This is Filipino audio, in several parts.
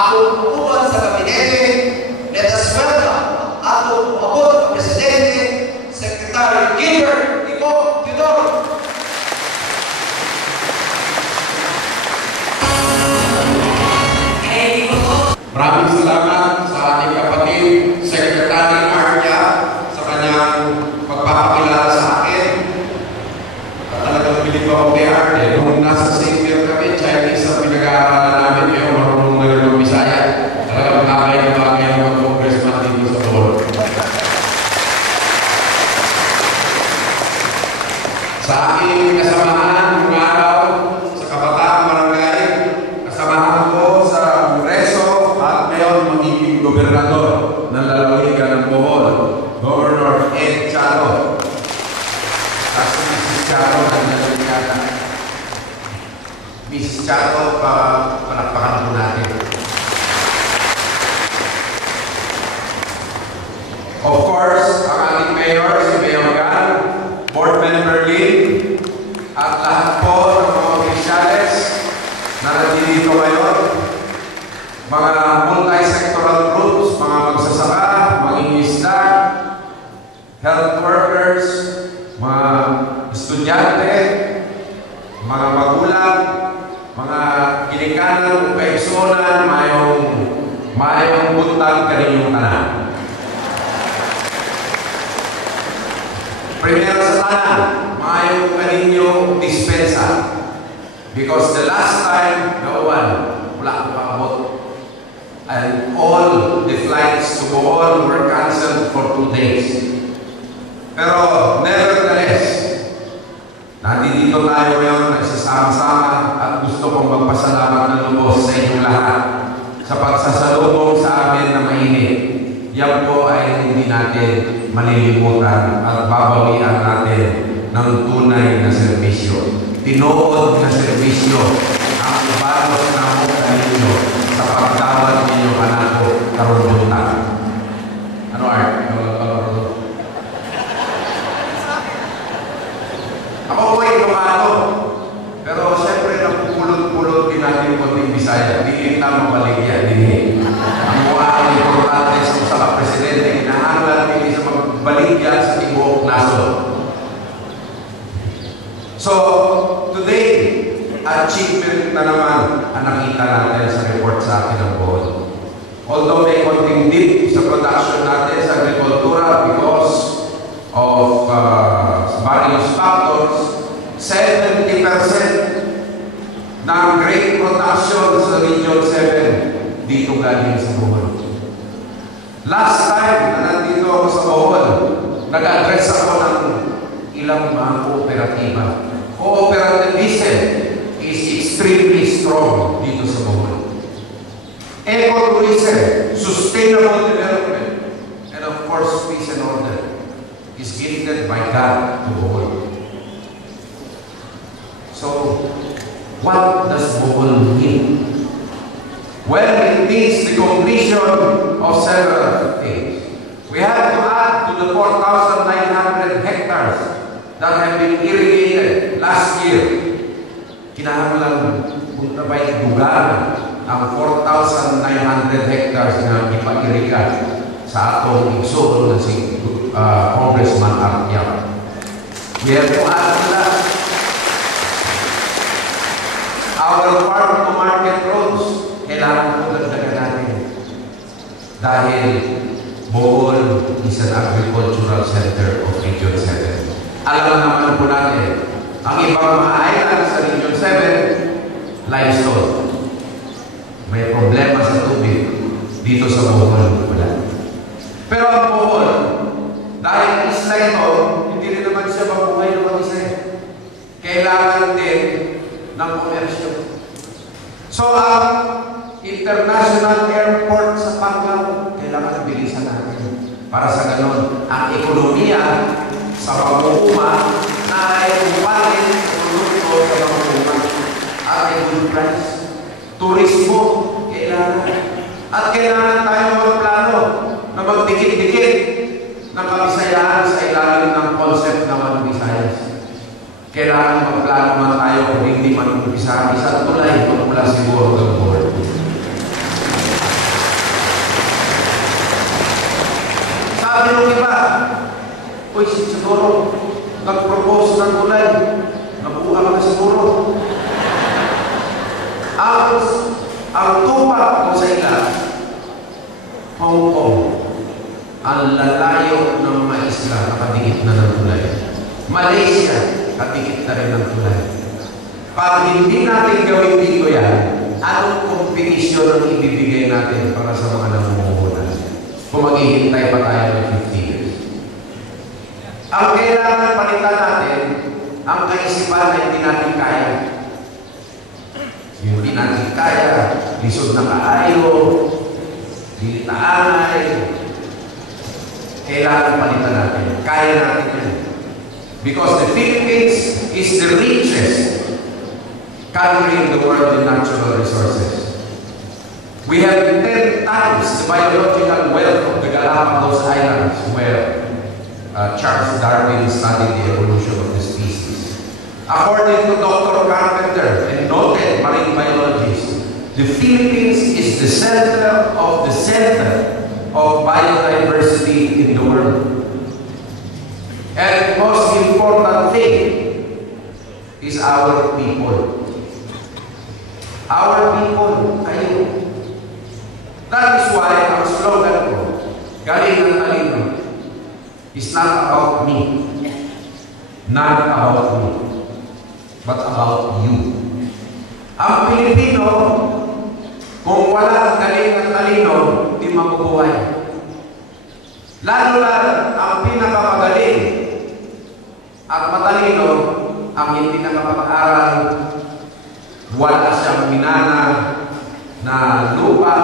akong uban sa gabinete. Let us welcome atong abot na Presidente, Secretary Gilbert Ico Teodoro. Maraming salamat sa ating kapatid, Secretary Arya, sa kanyang pagpapakilala sa akin. Talagang bilib ako kay Arya. Nung nasa Xavier kami, Chinese ang pinag-aaralan namin ngayon, marunong na rin ng Bisaya. Talagang bagay na bagay ng mga congressman dito sa Bohol. Sa aking kasamahan, yung araw, sa Kabataang Barangay, kasamahan ko sa Kongreso at ngayon magiging gobernador ng lalawigan ng Bohol, Governor Ed Charo. Kasi Mrs. Charo, nandiyan yata. Mrs. Charo, palakpakan po natin. Of course, ang ating mayor, si Mayor Gan, Board Member Lee, at lahat po ng mga opisyales na nandito ngayon, mga multi-sectoral groups, mga magsasaka, mangingisda, health workers, mga estudyante, mga magulang, mga ginikanan, paisonan, mayong buntag kaninyong tanan. Primero sa tanan, mayong kaninyong dispensa. Because the last time, no one, wala akong paabot. And all the flights to Bohol were cancelled for 2 days. Pero nevertheless, nandito tayo ngayon, nagsasama-sama at gusto kong magpasalamat ng lubos sa inyong lahat sa pagsasalubong sa amin na mainit. Yan po ay hindi natin malilimutan at babawian natin ng tunay na serbisyo. Tinuod na serbisyo ang ibalos na mo kaninyo sa pagdawat ninyong anak ko karundutan. Ano, Art? Ako po ay lumano. Pero siyempre napupulot-pulot din natin konting Bisaya. Hindi na mabaligyan din. Ang mga importante sa Presidente, kinahanglan hindi sa magbaligyan sa tibuok naso. So, today, achievement na naman ang nakita natin sa report sa akin ng Bohol. Although may konting dip sa production natin sa agrikultura because of various factors, 70% ng grain production sa Region 7 dito galing sa Bohol. Last time na nandito ako sa Bohol, nag-address ako ng ilang mga kooperatiba. Cooperativism is extremely strong dito sa Bohol. Ecotourism, sustainable development, and of course, peace and order is gifted by God to Bohol. So, what does Bohol mean? Well, it means the completion of several things. We have to add to the 4,900 hectares that have been irrigated last year. Kinahanglan punta ba dugan ang 4,900 hectares na ipa-irrigan sa atong igsoon na si Congressman Arya. We have to add to that our farm-to-market roads. Kailangan po dagdagan natin. Dahil Bohol is an agricultural center of Region 7. Alam naman po natin, ang ibang mga island sa Region 7, limestone. May problema sa tubig dito sa Bohol. Wala. Pero ang Bohol, dahil isla ito, hindi rin naman siya mabuhay na mag-isa. Kailangan din ng komersyo. So, ang international airport sa Panglao, kailangan bilisan natin. Para sa ganon, ang ekonomiya sa pag-uuma ay umalit sa produkto sa pag-uuma at ay good price. Turismo, kailangan. At kailangan tayo magplano na magdikit-dikit ng Kabisayahan sa ilalim ng concept ng One Visayas. Kailangan magplano man tayo kung hindi man umpisa isang tulay mula siguro ng board. Sabi ng iba, uy, siguro, nag-propose ng kulay. Nabuha ka na siguro. Ang tupak ko sa ila, Hong Kong, ang lalayo ng mga isla, nakadikit na ng tulay. Malaysia, kadikit na rin ng tulay. Pag hindi natin gawin dito yan, anong kompetisyon ang ibibigay natin para sa mga namumuhunan? Kung maghihintay pa tayo ng 50 years. Ang kailangan palitan natin, ang kaisipan na hindi natin kaya. Yung hindi natin kaya, lisod na kaayo, dilitaanay, kailangan palitan natin. Kaya natin yan. Because the Philippines is the richest country in the world in natural resources. We have 10 times the biological wealth of the Galapagos Islands, where Charles Darwin studied the evolution of the species. According to Dr. Carpenter, a noted marine biologist, the Philippines is the center of biodiversity in the world. And the most important thing is our people. Our people, kayo. That is why ang slogan ko, galing ng talino, is not about me. Not about me. But about you. Ang Pilipino, kung wala galing ng talino, di mabubuhay. Lalo ang pinakamagaling at matalino, ang hindi nakapag-aral, wala siyang minana na lupa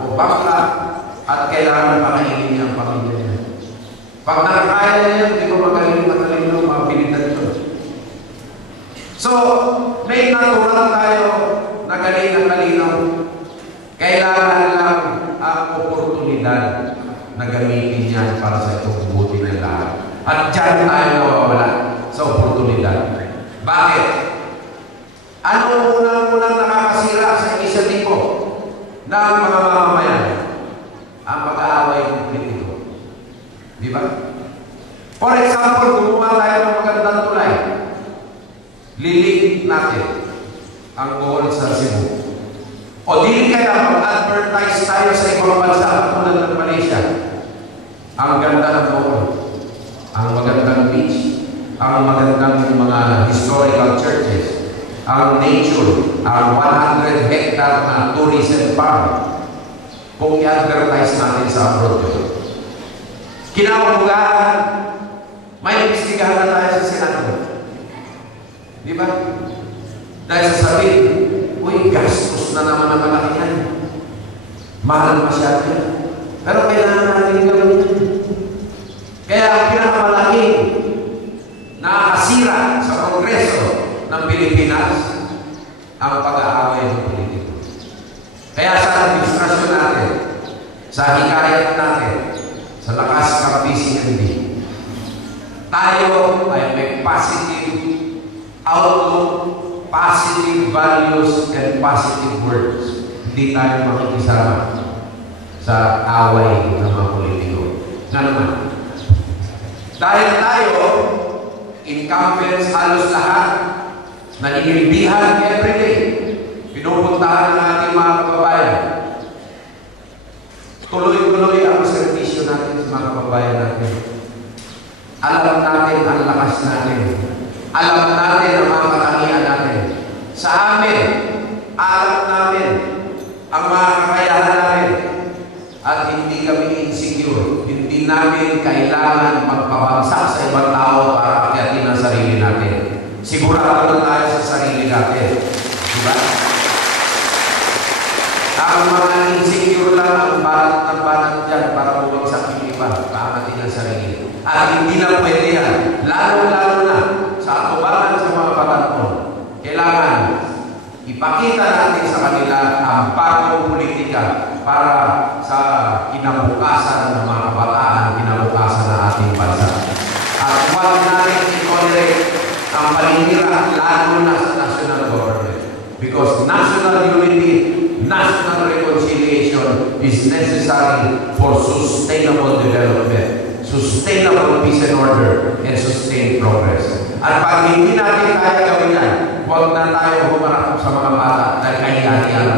o bangka at kailangan pakainin niya ang pamilya niya. Pag nakakaya niya, hindi ko magaling matalino, mabilitan ito. So, may natural tayo na galing ng talino. Kailangan lang ang oportunidad na gamitin niya para sa itubuti ng lahat. At dyan tayo nawawala sa oportunidad. Bakit? Ano unang nakakasira sa isang tipo ng mga mamamayan? Ang pag-aaway ng politiko. Di ba? For example, gumawa tayo ng magandang tulay. Lilig natin ang goal sa Cebu. O di kaya mag-advertise tayo sa ibang bansa tulad ng Malaysia. Ang ganda ng goal. Ang magandang beach. Ang magandang mga historical churches. Ang nature, ang 100 hectare na tourism farm, kung i-advertise natin sa abroad yun. Kinabukahan, may imbestigahan na tayo sa Senado. Di ba? Dahil sasabihin, uy, gastos na naman ang malaki yan. Mahal masyado yan. Pero kailangan natin gawin yan. Kaya ang pinakamalaking nakakasira sa progreso ng Pilipinas ang pag-aaway ng politiko. Kaya sa administrasyon natin, sa hikayat natin, sa lakas ng PCNB, tayo ay may positive outlook, positive values, and positive words. Hindi tayo makikisama sa away ng mga politiko. Nga naman, dahil tayo, incumbents halos lahat, nanginilbihan everyday. Pinupuntahan ng ating mga kababayan. Tuloy-tuloy ang servisyo natin sa mga kababayan natin. Alam natin ang lakas natin. Alam natin ang mga katangian natin. Sa amin, alam namin ang mga kakayahan natin. At hindi kami insecure. Hindi namin kailangan magpabagsak sa ibang tao para akyatin ang sarili natin. Sigurado na tayo sa sarili natin. Diba? Ang mga insecure lang ang balat ng balat dyan para bumagsak yung iba. Paakatin ang sarili. At hindi na pwede yan. Lalo-lalo na sa atubangan sa mga batalon. Kailangan ipakita natin sa kanila ang bagong politika para sa kinabukasan ng mga kabataan, kinabukasan ng ating bansa. At huwag natin i-tolerate ang paninira lalo na sa national government. Because national unity, national reconciliation is necessary for sustainable development. sustainable peace and order and sustained progress. At pag hindi natin kaya gawin yan, huwag na tayo humarap sa mga bata dahil kahihiyan